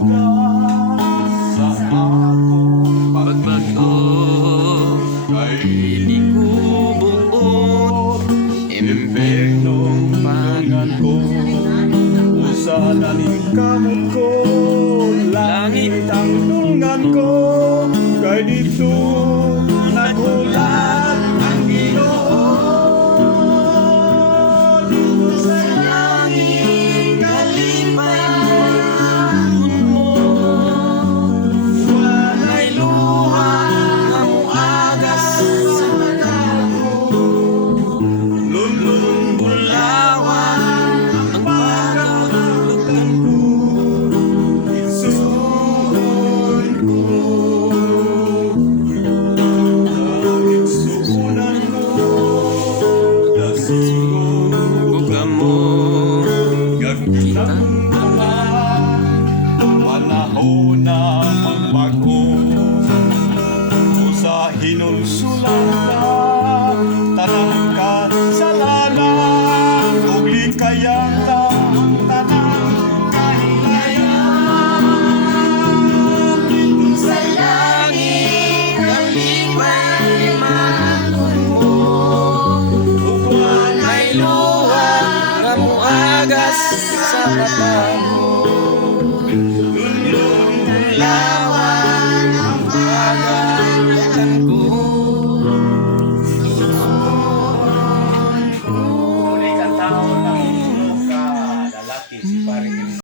sa akong pagbag-o kay dili ko buot impernong pangan ko usa na ning kamot ko langit ang dungan ko kay dito nagulat ang Ginoo sa langit kalipay mo walay luha ang agas sa mata ko lulong bulawan ang pagkalutan ko isuon ko kahit suunan mo dasigong ugamo gagitang naman panahon na magbago sa hinulsulan na tanang kasalanan ug likayang tanang kahilayan dito sa langit kalipay maton mo ug walay luha nga moagas sa mata